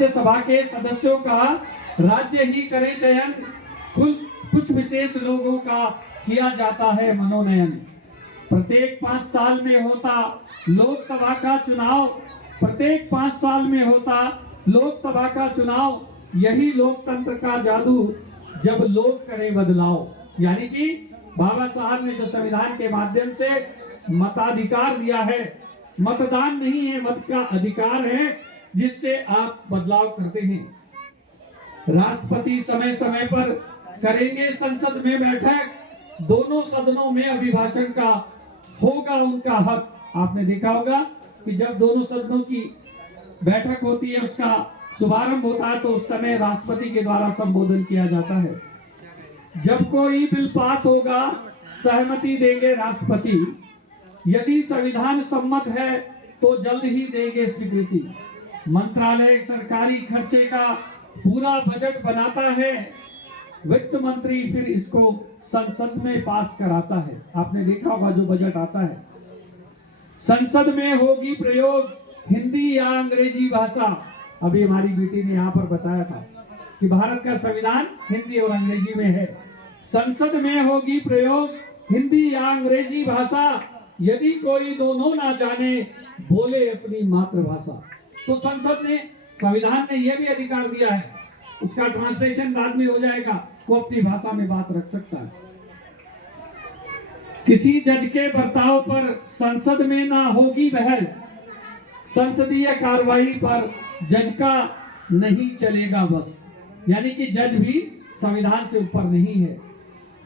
राज्यसभा के सदस्यों का राज्य ही करे चयन, कुछ विशेष लोगों का किया जाता है मनोनयन। प्रत्येक 5 साल में होता लोकसभा का चुनाव, प्रत्येक 5 साल में होता लोकसभा का चुनाव, यही लोकतंत्र का जादू जब लोग करें बदलाव। यानी कि बाबा साहब ने जो संविधान के माध्यम से मताधिकार दिया है, मतदान नहीं है, मत का अधिकार है, जिससे आप बदलाव करते हैं। राष्ट्रपति समय समय पर करेंगे संसद में बैठक, दोनों सदनों में अभिभाषण का होगा उनका हक। आपने देखा होगा कि जब दोनों सदनों की बैठक होती है, उसका शुभारंभ होता है, तो उस समय राष्ट्रपति के द्वारा संबोधन किया जाता है। जब कोई बिल पास होगा सहमति देंगे राष्ट्रपति, यदि संविधान सम्मत है तो जल्द ही देंगे स्वीकृति। मंत्रालय सरकारी खर्चे का पूरा बजट बनाता है, वित्त मंत्री फिर इसको संसद में पास कराता है। आपने देखा होगा जो बजट आता है, संसद में होगी प्रयोग हिंदी या अंग्रेजी भाषा। अभी हमारी बेटी ने यहाँ पर बताया था कि भारत का संविधान हिंदी और अंग्रेजी में है। संसद में होगी प्रयोग हिंदी या अंग्रेजी भाषा, यदि कोई दोनों ना जाने बोले अपनी मातृभाषा। तो संसद ने, संविधान ने यह भी अधिकार दिया है, उसका ट्रांसलेशन बाद में हो जाएगा, वो अपनी भाषा में बात रख सकता है। किसी जज के बर्ताव पर संसद में ना होगी बहस, संसदीय कार्रवाई पर जज का नहीं चलेगा बस। यानी कि जज भी संविधान से ऊपर नहीं है।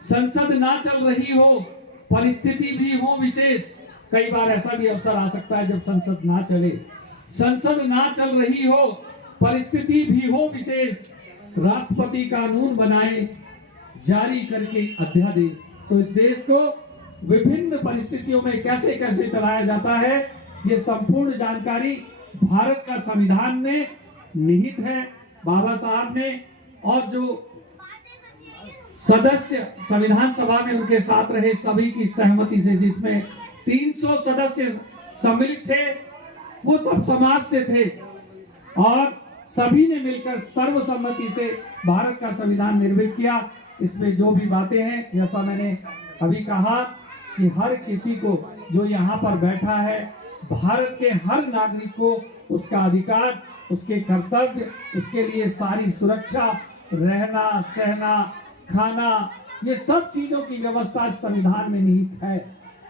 संसद ना चल रही हो, परिस्थिति भी हो विशेष, कई बार ऐसा भी अवसर आ सकता है जब संसद ना चले। संसद ना चल रही हो, परिस्थिति भी हो विशेष, राष्ट्रपति कानून बनाए जारी करके अध्यादेश। तो इस देश को विभिन्न परिस्थितियों में कैसे कैसे चलाया जाता है, ये संपूर्ण जानकारी भारत का संविधान में निहित है। बाबा साहब ने और जो सदस्य संविधान सभा में उनके साथ रहे सभी की सहमति से, जिसमें 300 सदस्य सम्मिलित थे, वो सब समाज से थे और सभी ने मिलकर सर्वसम्मति से भारत का संविधान निर्मित किया। इसमें जो भी बातें हैं, जैसा मैंने अभी कहा कि हर किसी को जो यहाँ पर बैठा है, भारत के हर नागरिक को उसका अधिकार, उसके कर्तव्य, उसके लिए सारी सुरक्षा, रहना सहना खाना, ये सब चीजों की व्यवस्था संविधान में निहित है।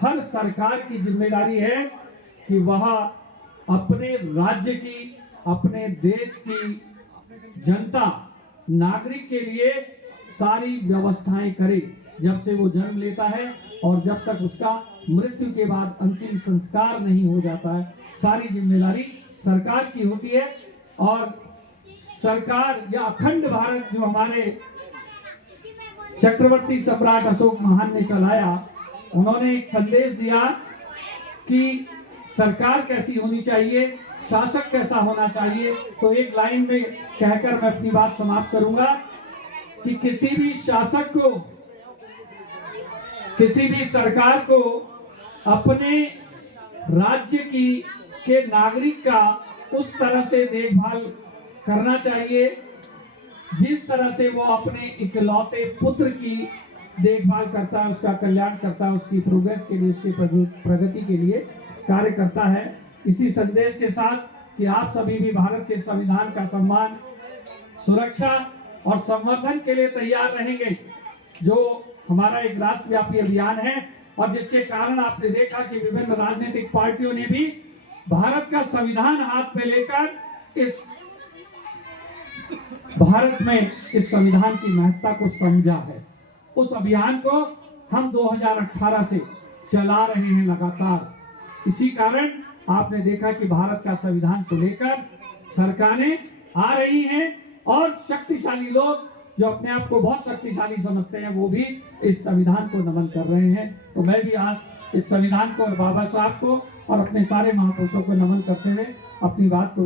हर सरकार की जिम्मेदारी है कि वह अपने राज्य की, अपने देश की जनता, नागरिक के लिए सारी व्यवस्थाएं करे, जब से वो जन्म लेता है और जब तक उसका मृत्यु के बाद अंतिम संस्कार नहीं हो जाता है। सारी जिम्मेदारी सरकार की होती है। और सरकार या अखंड भारत जो हमारे चक्रवर्ती सम्राट अशोक महान ने चलाया, उन्होंने एक संदेश दिया कि सरकार कैसी होनी चाहिए, शासक कैसा होना चाहिए। तो एक लाइन में कहकर मैं अपनी बात समाप्त करूंगा कि किसी भी शासक को, किसी भी सरकार को अपने राज्य के नागरिक का उस तरह से देखभाल करना चाहिए जिस तरह से वो अपने इकलौते पुत्र की देखभाल करता है, उसका कल्याण करता है, उसकी प्रोग्रेस के लिए, उसकी प्रगति के लिए कार्य करता है। इसी संदेश के साथ कि आप सभी भी भारत के संविधान का सम्मान, सुरक्षा और संवर्धन के लिए तैयार रहेंगे, जो हमारा एक राष्ट्रव्यापी अभियान है और जिसके कारण आपने देखा कि विभिन्न राजनीतिक पार्टियों ने भी भारत का संविधान हाथ में लेकर इस भारत में इस संविधान की महत्ता को समझा है। उस अभियान को हम 2018 से चला रहे हैं लगातार। इसी कारण आपने देखा कि भारत का संविधान को लेकर सरकारें आ रही हैं और शक्तिशाली लोग जो अपने आप को बहुत शक्तिशाली समझते हैं, वो भी इस संविधान को नमन कर रहे हैं। तो मैं भी आज इस संविधान को और बाबा साहब को और अपने सारे महापुरुषों को नमन करते हुए अपनी बात को